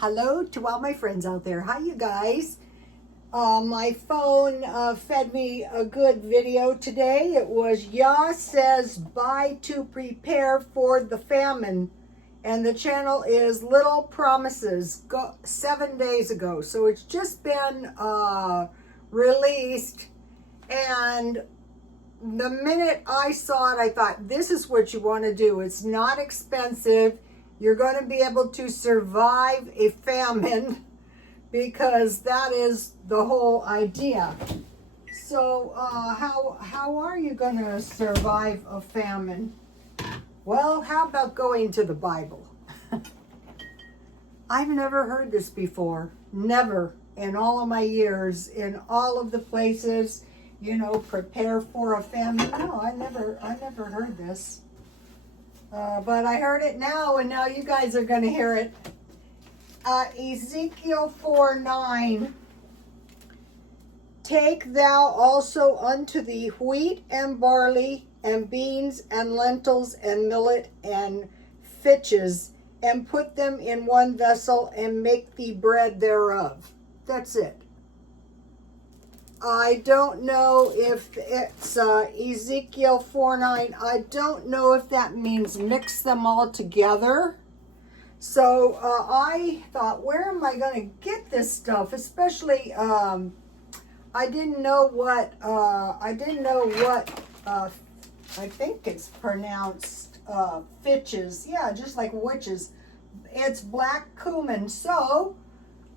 Hello to all my friends out there. Hi, you guys. My phone fed me a good video today. It was Yah Says Buy to Prepare for the Famine. And the channel is Little Promises, 7 days ago. So it's just been released. And the minute I saw it, I thought, this is what you want to do. It's not expensive. You're going to be able to survive a famine because that is the whole idea. So how are you going to survive a famine? Well, how about going to the Bible? I've never heard this before. Never in all of my years, in all of the places, prepare for a famine. No, I never heard this. But I heard it now, and now you guys are going to hear it. Ezekiel 4:9. Take thou also unto thee wheat and barley and beans and lentils and millet and fitches, and put them in one vessel, and make thee bread thereof. That's it. I don't know if it's Ezekiel 4:9. I don't know if that means mix them all together. So I thought, where am I going to get this stuff? Especially, I didn't know what, I think it's pronounced fitches. Yeah, just like witches. It's black cumin. So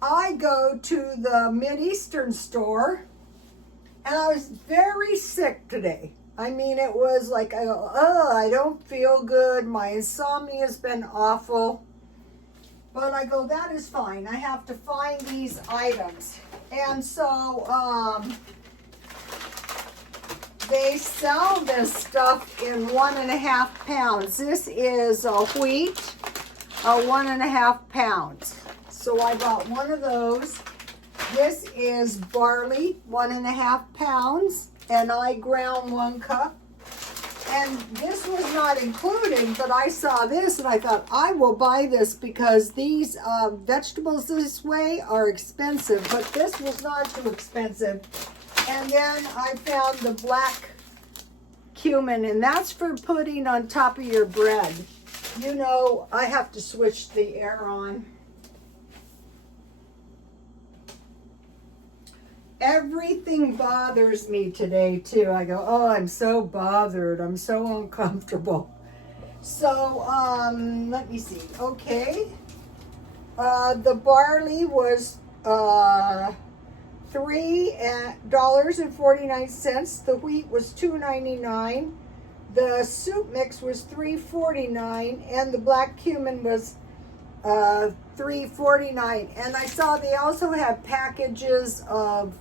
I go to the Mideastern store. And I was very sick today. I mean, it was like, I go, I don't feel good. My insomnia has been awful. But I go, that is fine. I have to find these items. And so, they sell this stuff in 1.5 pounds. This is wheat, 1.5 pounds. So I bought one of those. This is barley, 1.5 pounds, and I ground 1 cup. And this was not included, but I saw this and I thought, I will buy this because these vegetables this way are expensive, but this was not too expensive. And then I found the black cumin, and that's for putting on top of your bread. I have to switch the air on. Everything bothers me today, too. I go, I'm so bothered. I'm so uncomfortable. So, let me see. Okay. The barley was $3.49. The wheat was $2.99. The soup mix was $3.49. And the black cumin was $3.49. And I saw they also have packages of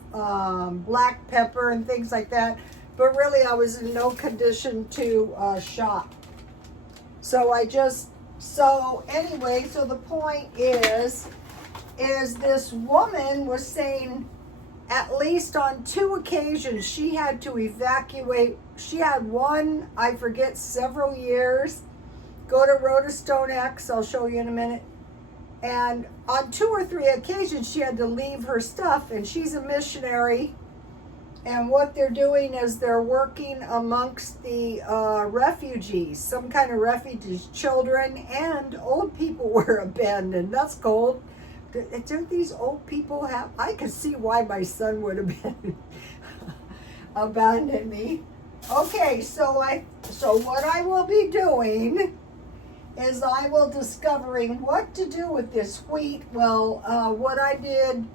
black pepper and things like that, but really I was in no condition to shop. So anyway, so the point is this woman was saying at least on 2 occasions she had to evacuate. She had one, I forget, several years. Go to Rotostone X, I'll show you in a minute. And on 2 or 3 occasions, she had to leave her stuff, and she's a missionary. And what they're doing is they're working amongst the refugees, some kind of refugees, children and old people were abandoned. That's cold. Don't these old people have, I can see why my son would have been abandoned me. Okay, so what I will be doing is I will discovering what to do with this wheat. Well, what I did,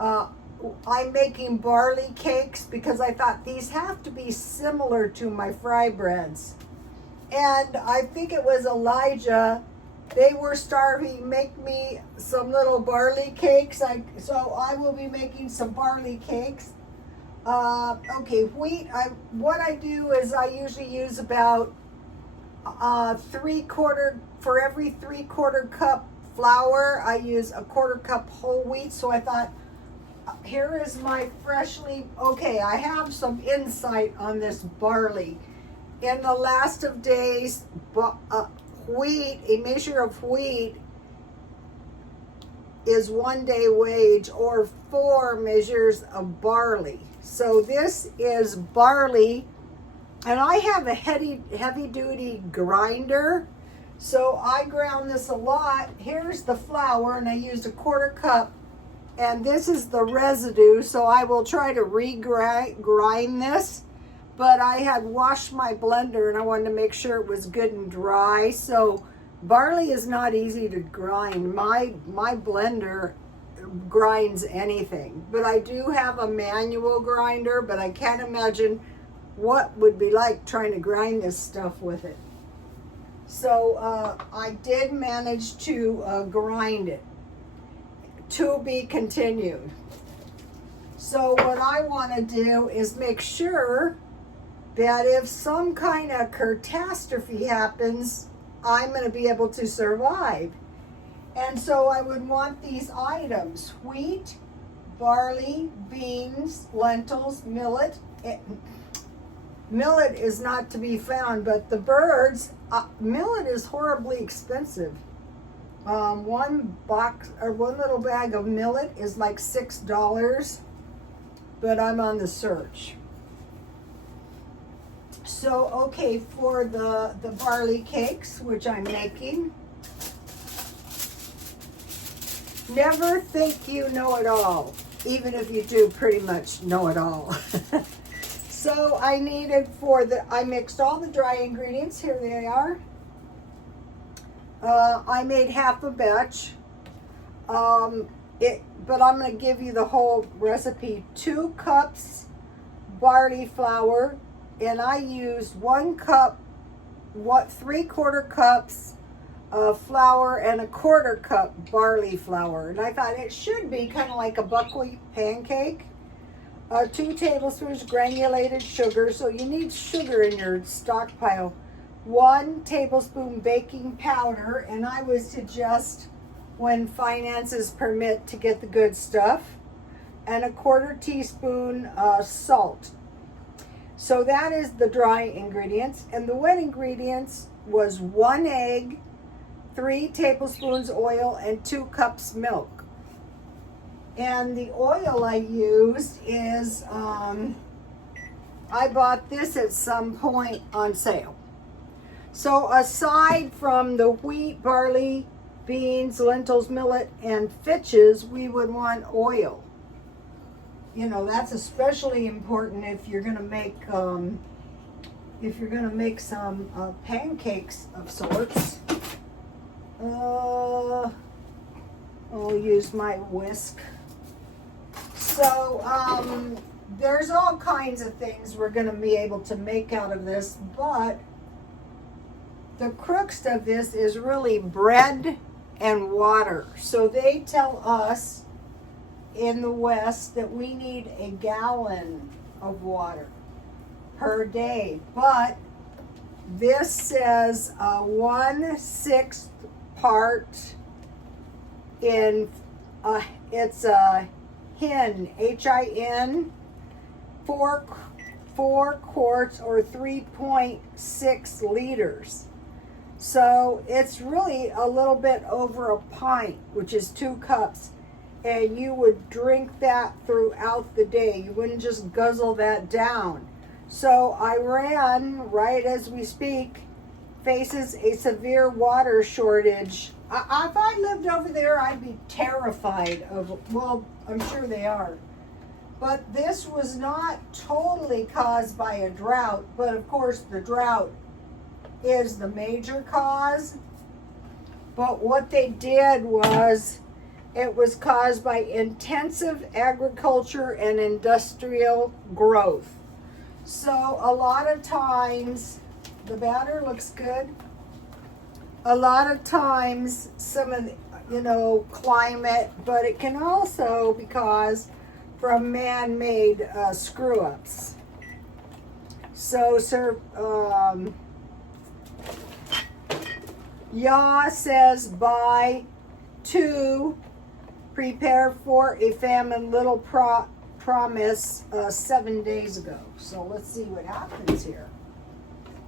I'm making barley cakes because I thought these have to be similar to my fry breads. And I think it was Elijah. They were starving. Make me some little barley cakes. So I will be making some barley cakes. Okay, wheat. What I do is I usually use about for every 3/4 cup flour, I use a 1/4 cup whole wheat. So I thought, here is my I have some insight on this barley. In the last of days, wheat, a measure of wheat is 1 day wage, or 4 measures of barley. So this is barley, and I have a heavy duty grinder, so I ground this a lot. Here's the flour, and I used a 1/4 cup, and this is the residue, so I will try to grind this. But I had washed my blender, and I wanted to make sure it was good and dry. So barley is not easy to grind. My blender grinds anything, but I do have a manual grinder, but I can't imagine what would be like trying to grind this stuff with it. So I did manage to grind it. To be continued. So what I want to do is make sure that if some kind of catastrophe happens, I'm going to be able to survive. And so I would want these items: wheat, barley, beans, lentils, millet. Millet is not to be found, but the birds, millet is horribly expensive. One little bag of millet is like $6, but I'm on the search. So, okay, for the barley cakes, which I'm making, never think you know it all, even if you do pretty much know it all. So I needed I mixed all the dry ingredients. Here they are. I made half a batch. But I'm going to give you the whole recipe. 2 cups barley flour, and I used 1 cup, 3/4 cups of flour, and 1/4 cup barley flour. And I thought it should be kind of like a buckwheat pancake. 2 tablespoons granulated sugar, so you need sugar in your stockpile. 1 tablespoon baking powder, and I would suggest, when finances permit, to get the good stuff, and 1/4 teaspoon salt. So that is the dry ingredients. And the wet ingredients was 1 egg, 3 tablespoons oil, and 2 cups milk. And the oil I used is, I bought this at some point on sale. So aside from the wheat, barley, beans, lentils, millet, and fitches, we would want oil. You know, that's especially important if you're going to make some pancakes of sorts. I'll use my whisk. So there's all kinds of things we're going to be able to make out of this, but the crux of this is really bread and water. So they tell us in the West that we need a gallon of water per day, but this says 1/6 part in it's a hin, H-I-N, 4 quarts or 3.6 liters. So it's really a little bit over a pint, which is 2 cups. And you would drink that throughout the day. You wouldn't just guzzle that down. So Iran, right as we speak, faces a severe water shortage. If I lived over there, I'd be terrified of, well, I'm sure they are. But this was not totally caused by a drought, but of course the drought is the major cause. But what they did was, it was caused by intensive agriculture and industrial growth. So a lot of times, the batter looks good. A lot of times, some of the, climate, but it can also be caused from man-made screw-ups. So, Yah says, buy 2, prepare for a famine, little promise 7 days ago. So let's see what happens here.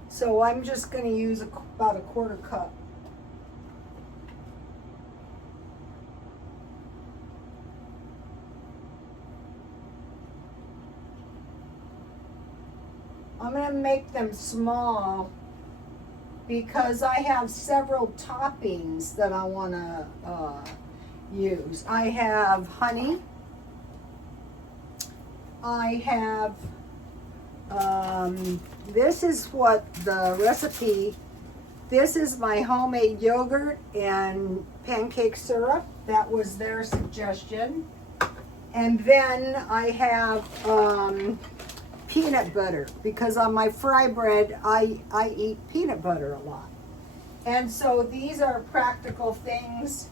So I'm just going to use about a 1/4 cup. I'm going to make them small because I have several toppings that I want to use. I have honey. I have, this is what the recipe, this is my homemade yogurt and pancake syrup. That was their suggestion. And then I have peanut butter, because on my fry bread, I eat peanut butter a lot. And so these are practical things.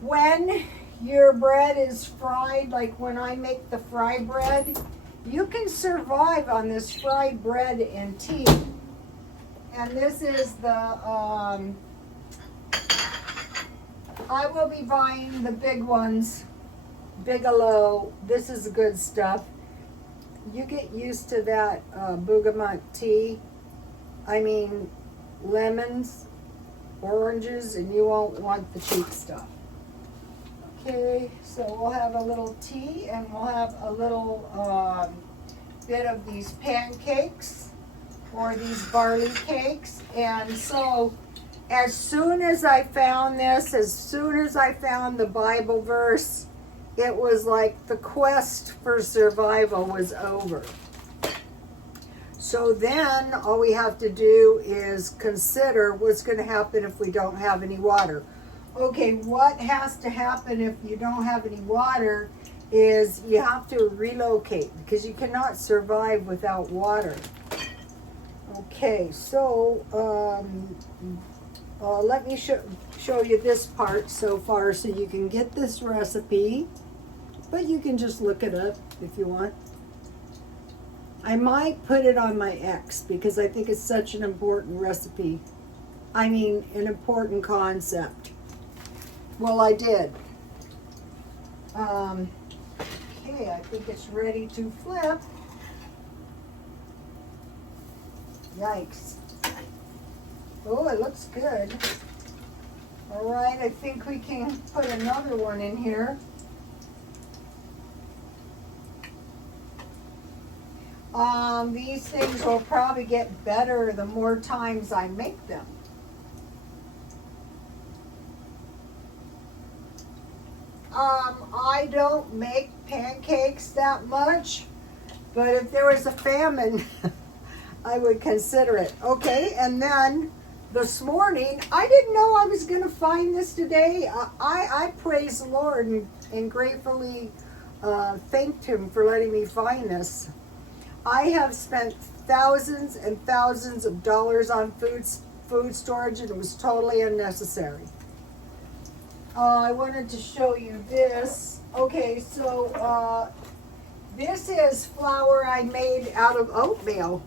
When your bread is fried, like when I make the fry bread, you can survive on this fried bread and tea. And this is the, I will be buying the big ones, Bigelow. This is good stuff. You get used to that bergamot tea. I mean, lemons, oranges, and you won't want the cheap stuff. Okay, so we'll have a little tea, and we'll have a little bit of these pancakes or these barley cakes. And so as soon as I found this, as soon as I found the Bible verse, it was like the quest for survival was over. So then all we have to do is consider what's going to happen if we don't have any water. Okay, what has to happen if you don't have any water is you have to relocate, because you cannot survive without water. Okay, so let me show you this part so far so you can get this recipe. But you can just look it up if you want. I might put it on my X because I think it's such an important recipe. I mean, an important concept. Well, I did. Okay, I think it's ready to flip. Yikes. Oh, it looks good. All right, I think we can put another one in here. These things will probably get better the more times I make them. I don't make pancakes that much, but if there was a famine, I would consider it. Okay, and then this morning, I didn't know I was going to find this today. I praise the Lord and gratefully thanked Him for letting me find this. I have spent thousands and thousands of dollars on food storage, and it was totally unnecessary. I wanted to show you this. Okay, so this is flour I made out of oatmeal.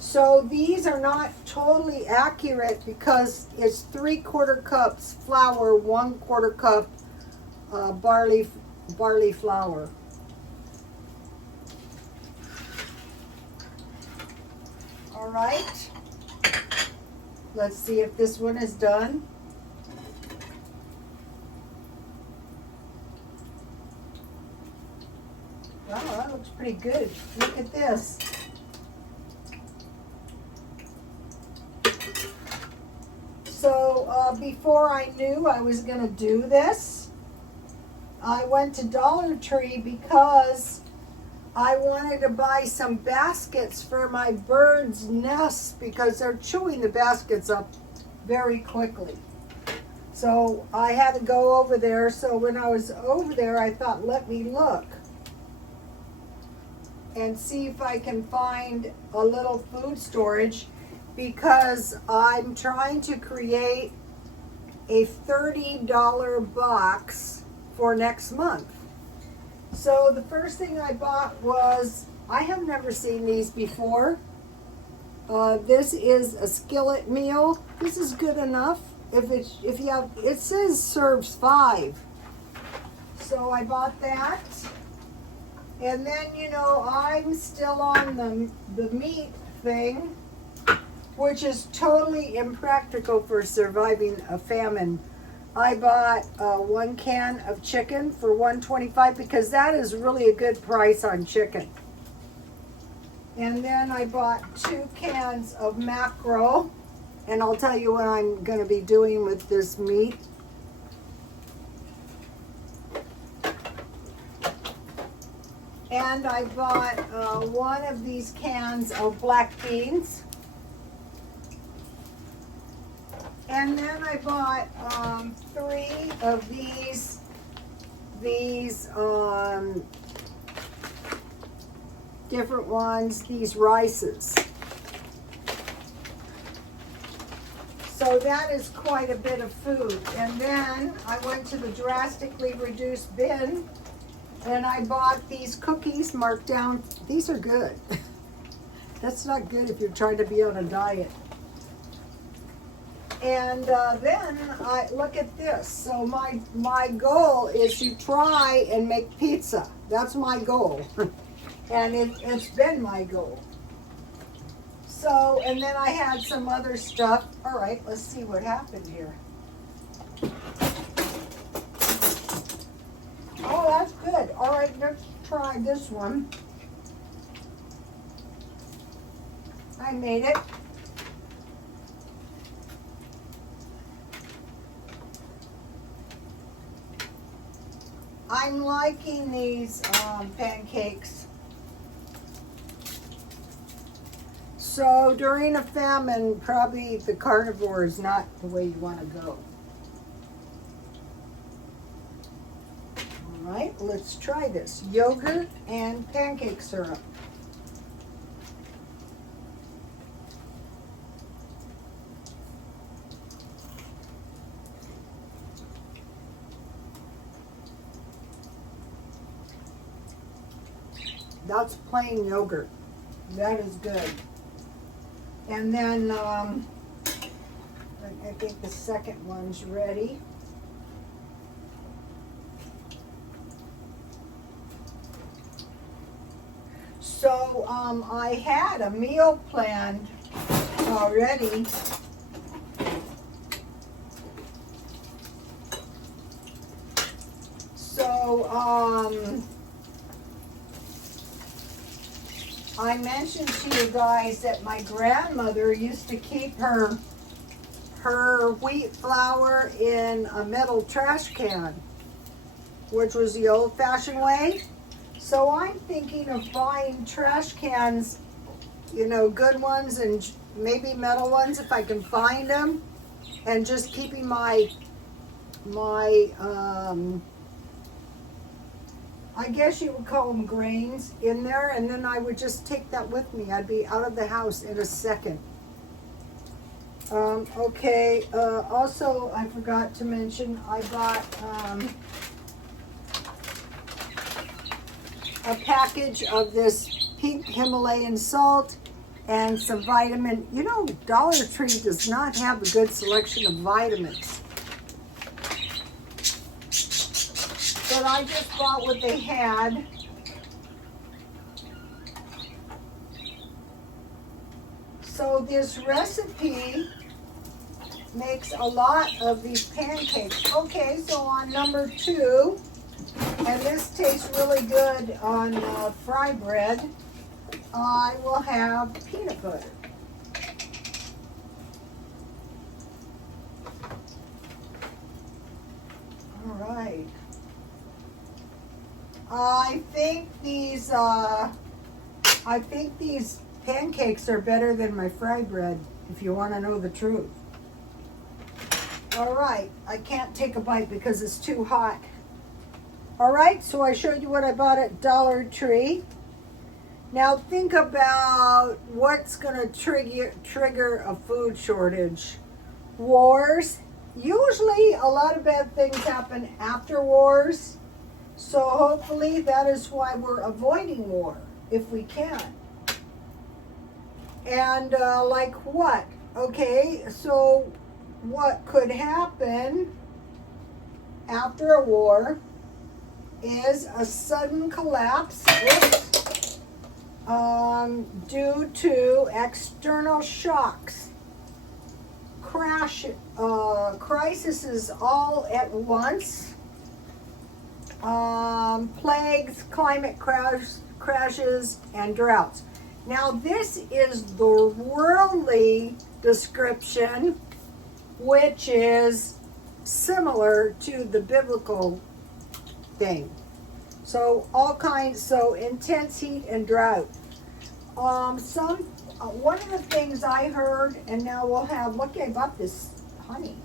So these are not totally accurate because it's 3/4 cups flour, 1/4 cup barley flour. All right. Let's see if this one is done. Wow, that looks pretty good. Look at this. So before I knew I was going to do this, I went to Dollar Tree because I wanted to buy some baskets for my birds' nests because they're chewing the baskets up very quickly. So I had to go over there. So when I was over there, I thought, let me look and see if I can find a little food storage, because I'm trying to create a $30 box for next month. So the first thing I bought was, I have never seen these before. This is a skillet meal. This is good enough. If you have, it says serves 5. So I bought that. And then, you know, I'm still on the meat thing, which is totally impractical for surviving a famine. I bought 1 can of chicken for $1.25 because that is really a good price on chicken. And then I bought 2 cans of mackerel, and I'll tell you what I'm going to be doing with this meat. And I bought 1 of these cans of black beans. And then I bought 3 of these different ones, these rices. So that is quite a bit of food. And then I went to the drastically reduced bin and I bought these cookies marked down. These are good. That's not good if you're trying to be on a diet. And then I look at this. So my goal is to try and make pizza. That's my goal. And it's been my goal. So, and then I had some other stuff. All right, let's see what happened here. Oh, that's good. All right, let's try this one. I made it. I'm liking these pancakes. So during a famine, probably the carnivore is not the way you want to go. All right, let's try this. Yogurt and pancake syrup. That's plain yogurt. That is good. And then I think the second one's ready. So I had a meal planned already. So I mentioned to you guys that my grandmother used to keep her wheat flour in a metal trash can, which was the old-fashioned way. So I'm thinking of buying trash cans, you know, good ones and maybe metal ones if I can find them, and just keeping my I guess you would call them grains in there, and then I would just take that with me. I'd be out of the house in a second. Okay, also I forgot to mention I bought a package of this pink Himalayan salt and some vitamin. You know, Dollar Tree does not have a good selection of vitamins. But I just bought what they had. So this recipe makes a lot of these pancakes. Okay, so on number 2, and this tastes really good on fry bread, I will have peanut butter. All right. I think these pancakes are better than my fry bread, if you want to know the truth. All right, I can't take a bite because it's too hot. All right, so I showed you what I bought at Dollar Tree. Now think about what's going to trigger a food shortage. Wars. Usually a lot of bad things happen after wars. So hopefully that is why we're avoiding war, if we can. And like what? Okay, so what could happen after a war is a sudden collapse due to external shocks crises all at once. Plagues, climate crashes, and droughts. Now this is the worldly description, which is similar to the biblical thing. So intense heat and drought. One of the things I heard, and now we'll have, look, I got this honey.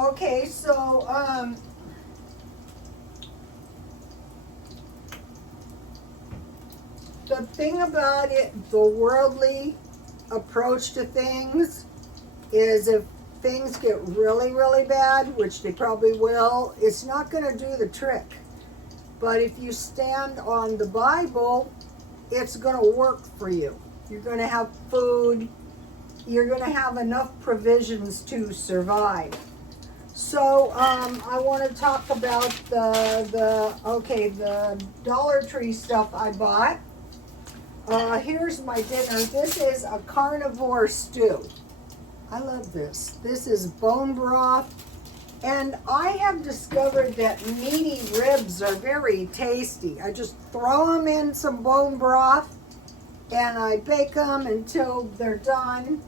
Okay, so, the thing about it, the worldly approach to things is if things get really, really bad, which they probably will, it's not going to do the trick. But if you stand on the Bible, it's going to work for you. You're going to have food. You're going to have enough provisions to survive. So I want to talk about the Dollar Tree stuff I bought. Here's my dinner. This is a carnivore stew. I love this. This is bone broth. And I have discovered that meaty ribs are very tasty. I just throw them in some bone broth and I bake them until they're done.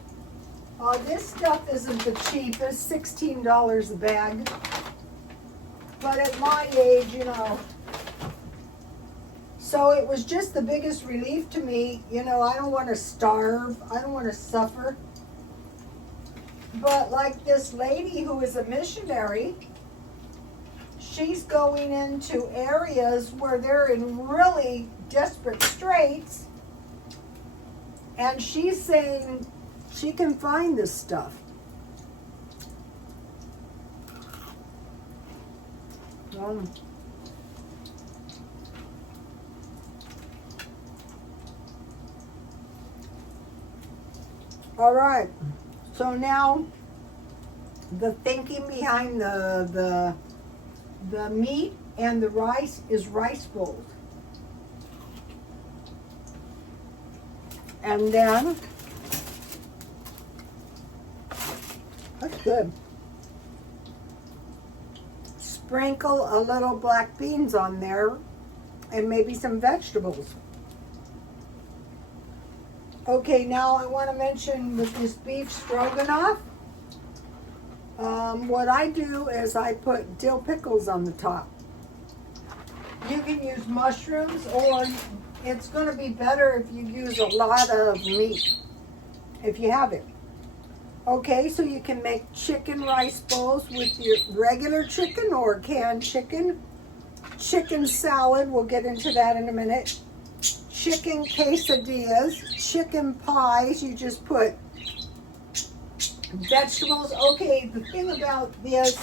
This stuff isn't the cheapest, $16 a bag. But at my age, you know. So it was just the biggest relief to me. You know, I don't want to starve. I don't want to suffer. But like this lady who is a missionary, she's going into areas where they're in really desperate straits, and she's saying she can find this stuff. All right. So now, the thinking behind the meat and the rice is rice bowls. And then, that's good. Sprinkle a little black beans on there and maybe some vegetables. Okay, now I want to mention with this beef stroganoff, what I do is I put dill pickles on the top. You can use mushrooms, or it's going to be better if you use a lot of meat, if you have it. Okay, so you can make chicken rice bowls with your regular chicken or canned chicken. Chicken salad, we'll get into that in a minute. Chicken quesadillas, chicken pies, you just put vegetables. Okay, the thing about these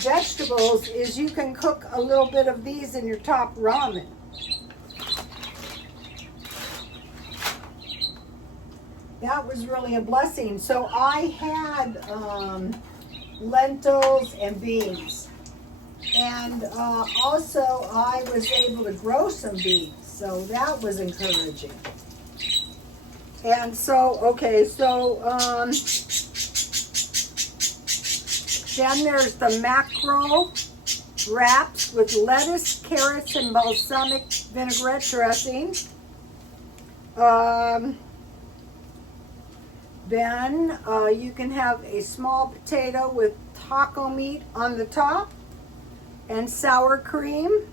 vegetables is you can cook a little bit of these in your top ramen. That was really a blessing. So I had lentils and beans. And also I was able to grow some beans. So that was encouraging. And so, okay, so then there's the mackerel wraps with lettuce, carrots, and balsamic vinaigrette dressing. Then you can have a small potato with taco meat on the top and sour cream.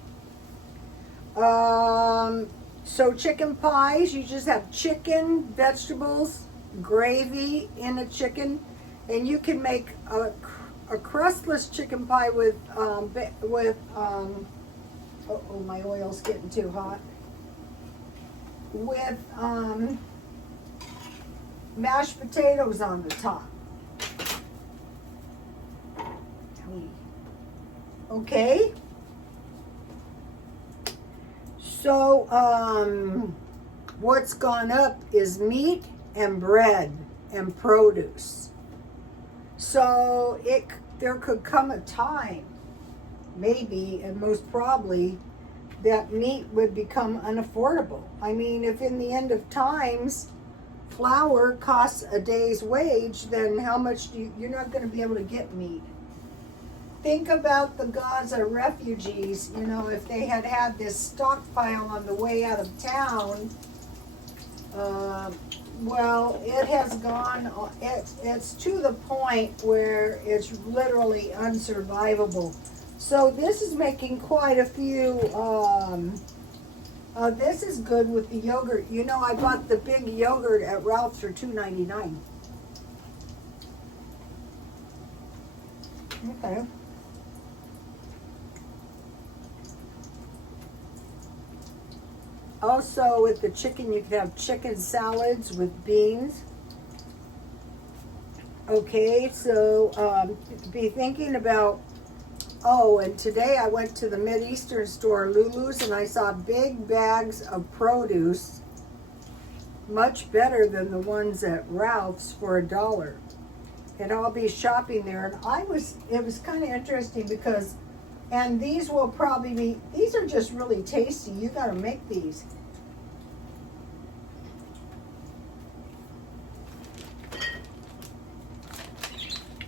So chicken pies, you just have chicken, vegetables, gravy in a chicken, and you can make a crustless chicken pie with my oil's getting too hot. With mashed potatoes on the top. Okay. So, what's gone up is meat and bread and produce. So, there could come a time, maybe, and most probably, that meat would become unaffordable. I mean, if in the end of times flour costs a day's wage, then how much you're not going to be able to get meat. Think about the Gaza refugees. You know, if they had had this stockpile on the way out of town, well, it has gone, it's to the point where it's literally unsurvivable. So this is making quite a few, this is good with the yogurt. You know, I bought the big yogurt at Ralph's for $2.99. Okay. Also, with the chicken, you can have chicken salads with beans. Okay, so be thinking about, oh, and today I went to the Mideastern store, Lulu's, and I saw big bags of produce, much better than the ones at Ralph's for $1. And I'll be shopping there, and it was kind of interesting because, and these will probably be, these are just really tasty. You got to make these.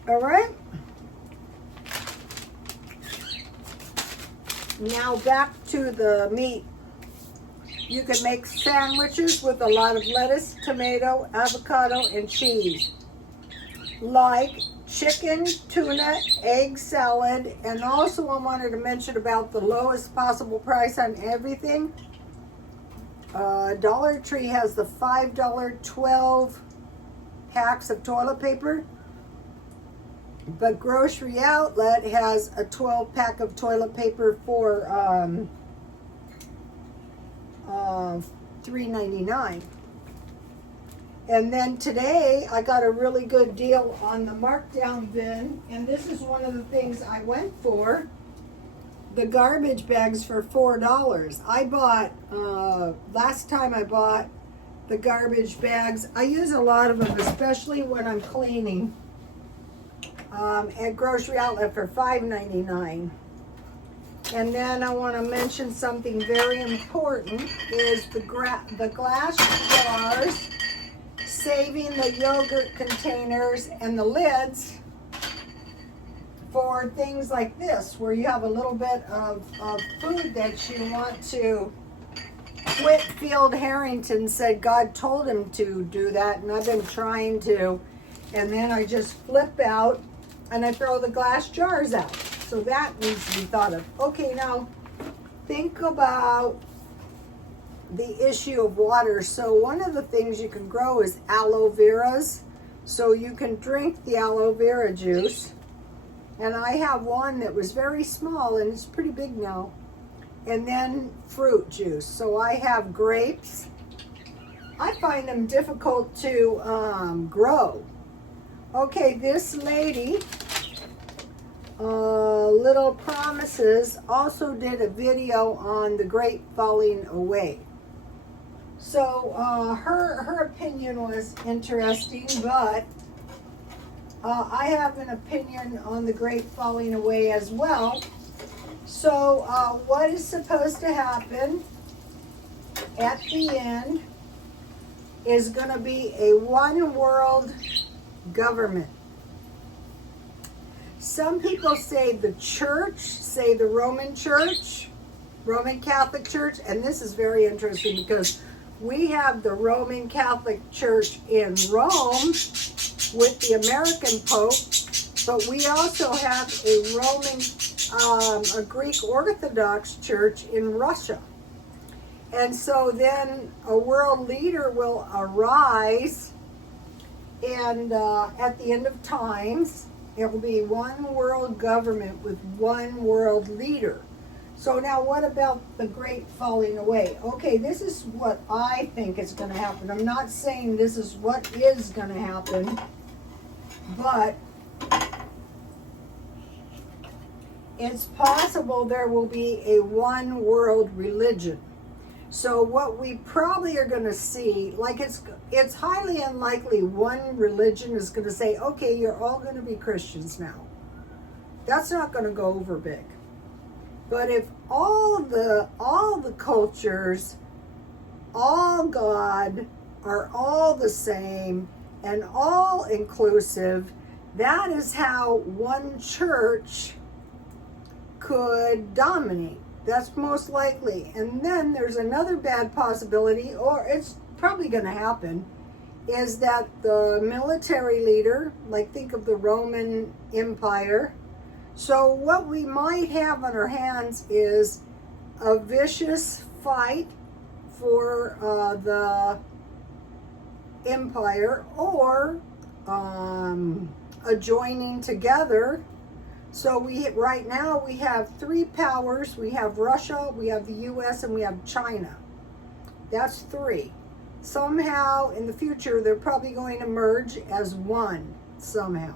All right. Now back to the meat. You can make sandwiches with a lot of lettuce, tomato, avocado, and cheese. Like chicken, tuna, egg salad, and also I wanted to mention about the lowest possible price on everything. Dollar Tree has the $5 12 packs of toilet paper, but Grocery Outlet has a 12 pack of toilet paper for $3.99. And then today I got a really good deal on the markdown bin, and this is one of the things I went for. The garbage bags for $4. I bought, last time I bought the garbage bags, I use a lot of them, especially when I'm cleaning, at Grocery Outlet for $5.99. And then I want to mention something very important is the glass jars, saving the yogurt containers and the lids for things like this, where you have a little bit of food that you want to. Whitfield Harrington said God told him to do that, and I've been trying to. And then I just flip out and I throw the glass jars out. So that needs to be thought of. Okay, now think about the issue of water. So one of the things you can grow is aloe veras. So you can drink the aloe vera juice. And I have one that was very small and it's pretty big now. And then fruit juice. So I have grapes. I find them difficult to grow. Okay, this lady, Little Promises, also did a video on the grape falling away. So her opinion was interesting, but I have an opinion on the grape falling away as well. So what is supposed to happen at the end is going to be a one world government. Some people say the church, say the Roman Church, Roman Catholic Church, and this is very interesting because we have the Roman Catholic Church in Rome with the American Pope, but we also have a Roman, a Greek Orthodox Church in Russia. And so then a world leader will arise, and at the end of times, it will be one world government with one world leader. So now what about the great falling away? Okay, this is what I think is going to happen. I'm not saying this is what is going to happen, but it's possible there will be a one world religion. So what we probably are going to see, like it's highly unlikely one religion is going to say, okay, you're all going to be Christians now. That's not going to go over big. But if all the cultures, all God, are all the same and all inclusive, that is how one church could dominate. That's most likely. And then there's another bad possibility, or it's probably going to happen, is that the military leader, like think of the Roman Empire. So what we might have on our hands is a vicious fight for the empire, or a joining together. So right now we have three powers. We have Russia, we have the US, and we have China. That's three. Somehow in the future they're probably going to merge as one somehow.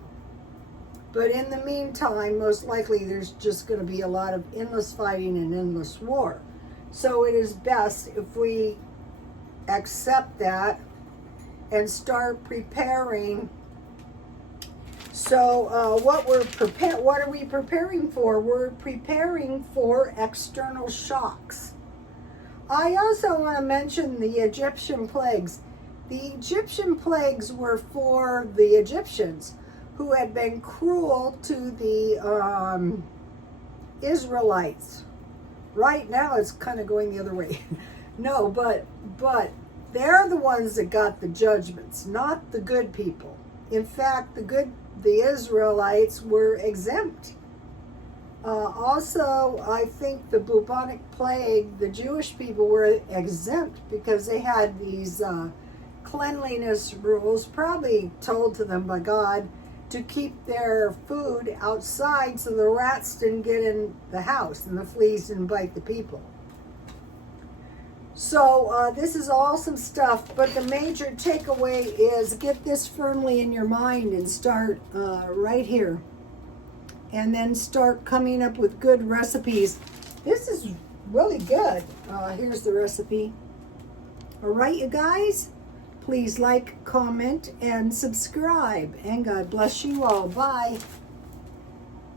But in the meantime, most likely there's just going to be a lot of endless fighting and endless war. So it is best if we accept that and start preparing. So what are we preparing for? We're preparing for external shocks. I also want to mention the Egyptian plagues. The Egyptian plagues were for the Egyptians who had been cruel to the Israelites. Right now it's kind of going the other way. No, but they're the ones that got the judgments, not the good people. In fact, the Israelites were exempt. Also, I think the bubonic plague, the Jewish people were exempt because they had these cleanliness rules, probably told to them by God, to keep their food outside so the rats didn't get in the house and the fleas didn't bite the people. So this is awesome stuff, but the major takeaway is get this firmly in your mind and start right here. And then start coming up with good recipes. This is really good. Here's the recipe. All right, you guys, please like, comment, and subscribe. And God bless you all. Bye.